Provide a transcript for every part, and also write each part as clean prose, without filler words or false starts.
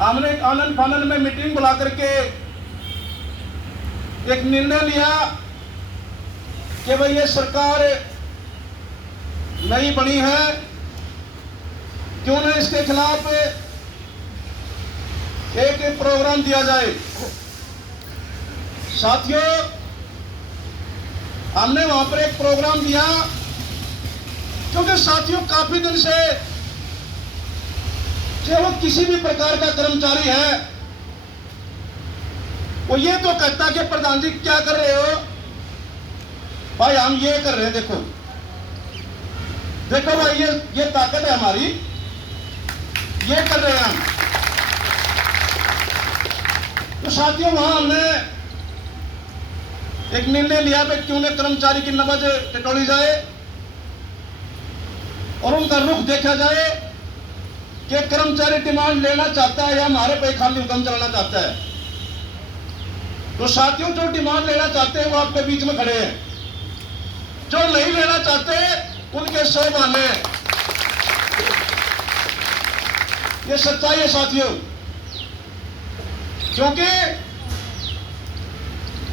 हमने आनंद फानंद में मीटिंग बुला करके एक निर्णय लिया कि भाई ये सरकार नई बनी है, क्यों न इसके खिलाफ एक प्रोग्राम दिया जाए। साथियों, हमने वहां पर एक प्रोग्राम दिया क्योंकि साथियों काफी दिन से चाहे वो किसी भी प्रकार का कर्मचारी है, वो ये तो कहता कि प्रधान जी क्या कर रहे हो भाई, हम ये कर रहे हैं, देखो देखो भाई ये ताकत है हमारी, ये कर रहे हैं हम। तो साथियों वहां हमने एक निर्णय लिया कि क्यों न कर्मचारी की नब्ज टटोली जाए और उनका रुख देखा जाए कि कर्मचारी डिमांड लेना चाहता है या हमारे पे खाली हुक्म चलाना चाहता है। तो साथियों, जो डिमांड लेना चाहते हैं वो आपके बीच में खड़े हैं, जो नहीं लेना चाहते उनके 100 बहाने हैं। ये सच्चाई है साथियों, क्योंकि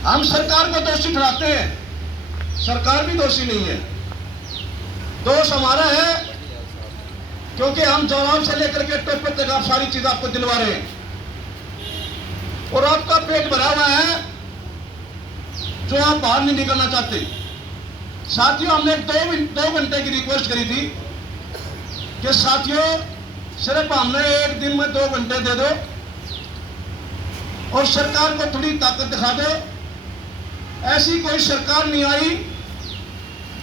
हम सरकार को दोषी ठहराते हैं, सरकार भी दोषी नहीं है। दोष हमारा है क्योंकि हम जवाब से लेकर के टोपे तक आप सारी चीज आपको दिलवा रहे हैं और आपका पेट भरा हुआ है जो आप बाहर नहीं निकलना चाहते। साथियों, हमने 2 घंटे की रिक्वेस्ट करी थी कि साथियों सिर्फ हमने एक दिन में 2 घंटे दे दो और सरकार को थोड़ी ताकत दिखा दो। ऐसी कोई सरकार नहीं आई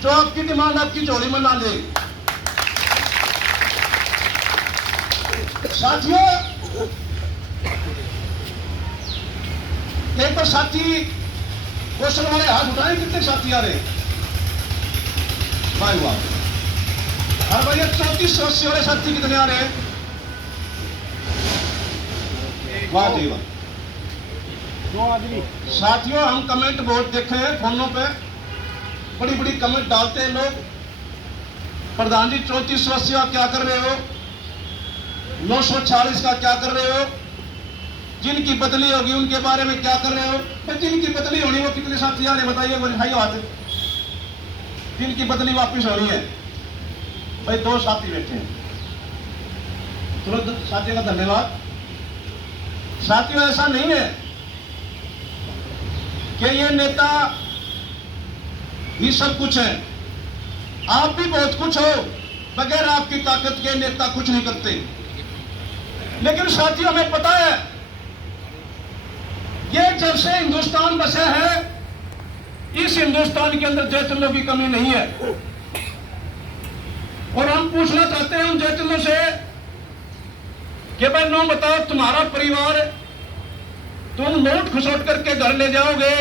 जो आपकी डिमांड आपकी झोली में ना ले। साथियों, एक बार साथी क्वेश्चन वाले हाथ उठाए, कितने साथी आ रहे भाई? वाह, हर भाई 3480 वाले साथी कितने आ रहे हैं? वाह जी वाह। 2 आदमी। साथियों, हम कमेंट बोर्ड देखे हैं फोनों पे, बड़ी बड़ी कमेंट डालते हैं लोग, प्रधान जी 3480 का क्या कर रहे हो, 946 का क्या कर रहे हो, जिनकी बदली होगी उनके बारे में क्या कर रहे हो। तो जिनकी बदली होनी वो कितने साथी आ रहे बताइए, वो दिखाइए हाथ। जिनकी बदली वापस होनी है भाई 2 साथी बैठे हैं, तुरंत साथियों का धन्यवाद। साथियों, ऐसा नहीं है कि ये नेता ही सब कुछ है, आप भी बहुत कुछ हो, बगैर आपकी ताकत के नेता कुछ नहीं करते। लेकिन साथियों, हमें पता है ये जब से हिंदुस्तान बसा है, इस हिंदुस्तान के अंदर जयचंदों की कमी नहीं है। और हम पूछना चाहते हैं उन जयचंदों से कि भाई नो बताओ, तुम्हारा परिवार तुम नोट खसोट करके घर ले जाओगे,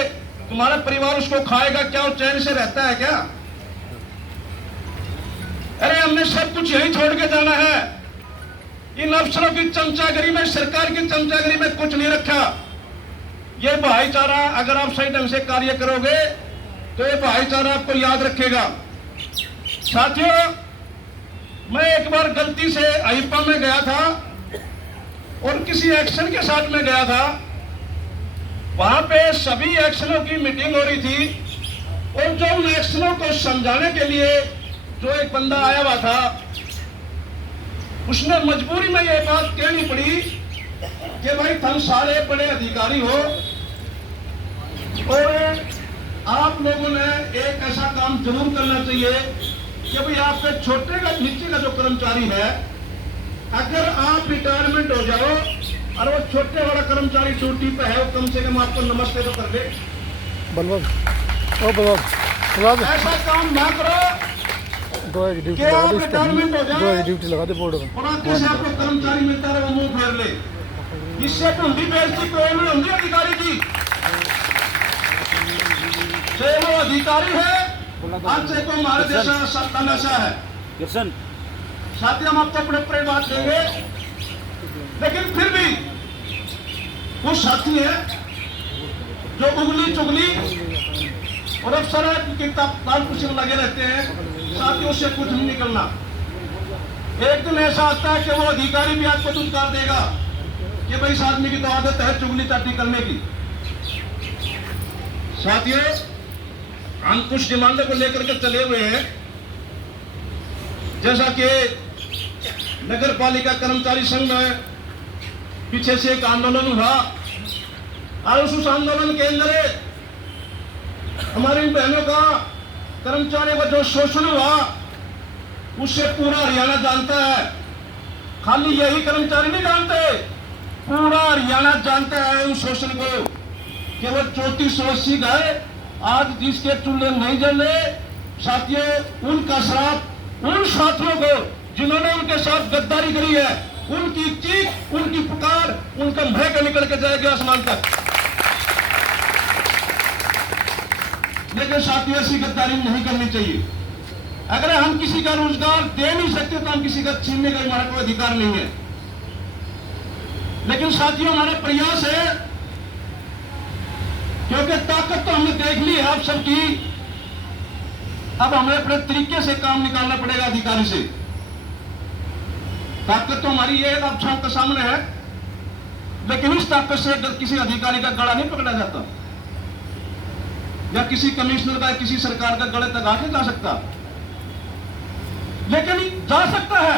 तुम्हारा परिवार उसको खाएगा क्या? वो चैन से रहता है क्या? अरे हमने सब कुछ यही छोड़ के जाना है। इन अफसरों की चमचागिरी में, सरकार की चमचागिरी में कुछ नहीं रखा। ये भाईचारा अगर आप सही ढंग से कार्य करोगे तो ये भाईचारा आपको याद रखेगा। साथियों, मैं एक बार गलती से अहिपा में गया था और किसी एक्शन के साथ में गया था। वहां पे सभी एक्शनों की मीटिंग हो रही थी और जो उन एक्शनों को समझाने के लिए जो एक बंदा आया हुआ था, उसने मजबूरी में ये बात कहनी पड़ी कि भाई तुम सारे बड़े अधिकारी हो और आप लोगों ने एक ऐसा काम जरूर करना चाहिए कि भाई आपके छोटे का नीचे का जो कर्मचारी है, अगर आप रिटायरमेंट हो जाओ और वो छोटे वाला कर्मचारी ड्यूटी पे है, वो कम से कम आपको नमस्ते तो कर दे। ऐसा काम ना करो कि आप रिटायरमेंट हो जाए ड्यूटी लगा दे बोर्ड में और आगे से आपको कर्मचारी मिलता है वो मुंह फेर ले। इससे तो उनकी बेइज्जती कोई नहीं होती अधिकारी की। चाहे वो अधिकारी है, आज से तो हमारे देश का सत्ता नशा है। साथियों, हम आपको अपने अपने बात देंगे, लेकिन फिर भी कुछ साथी है जो उंगली चुगली और अफसर की तालपुशी में लगे रहते हैं। साथियों, उससे कुछ नहीं निकलना। एक दिन ऐसा आता है कि वो अधिकारी भी आपको दुत्कार देगा कि कि भाई इस आदमी की तो आदत है चुगली चाटी करने की। साथियों, हम कुछ डिमांडों को लेकर के चले हुए हैं, जैसा कि नगर पालिका कर्मचारी संघ में पीछे से एक आंदोलन हुआ और उस आंदोलन के अंदर हमारी बहनों का, कर्मचारियों का जो शोषण हुआ उससे पूरा हरियाणा जानता है। खाली यही कर्मचारी नहीं जानते, पूरा हरियाणा जानता है उस शोषण को। केवल 3480 गए, आज जिसके चूल्हे नहीं जल रहे, साथियों उनका श्राप उन साथियों को जिन्होंने उनके साथ गद्दारी करी है, उनकी चीख, उनकी पुकार, उनका भय निकल के जाएगा आसमान तक। लेकिन साथियों ऐसी गद्दारी नहीं करनी चाहिए। अगर हम किसी का रोजगार दे नहीं सकते तो हम किसी का छीनने का हमारा कोई अधिकार नहीं है। लेकिन साथियों हमारा प्रयास है, क्योंकि ताकत तो हमने देख ली है आप सबकी, अब हमें अपने तरीके से काम निकालना पड़ेगा अधिकारी से। ताकत तो हमारी ये आप सबके सामने है, लेकिन इस ताकत से अगर किसी अधिकारी का गला नहीं पकड़ा जाता या किसी कमिश्नर का, किसी सरकार का गले तक आके जा सकता, लेकिन जा सकता है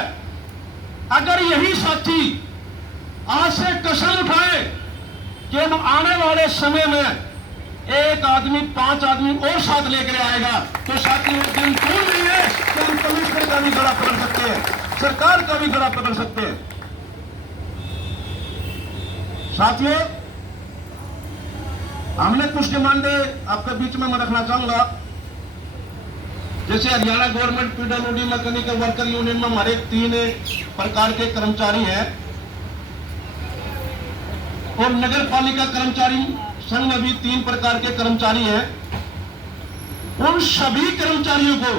अगर यही साथी आज से कसम उठाए कि हम आने वाले समय में एक आदमी 5 आदमी और साथ लेकर आएगा, तो साथी उस दिन दूर नहीं है कि हम कमिश्नर का भी गला पकड़ सकते हैं, सरकार का भी गला पकड़ सकते हैं। साथियों, हमने कुछ डिमांडें आपके बीच में मैं रखना चाहूंगा। जैसे Haryana government PWD mechanical worker union में हमारे 3 प्रकार के कर्मचारी हैं और नगर पालिका कर्मचारी संघ में भी 3 प्रकार के कर्मचारी हैं। उन सभी कर्मचारियों को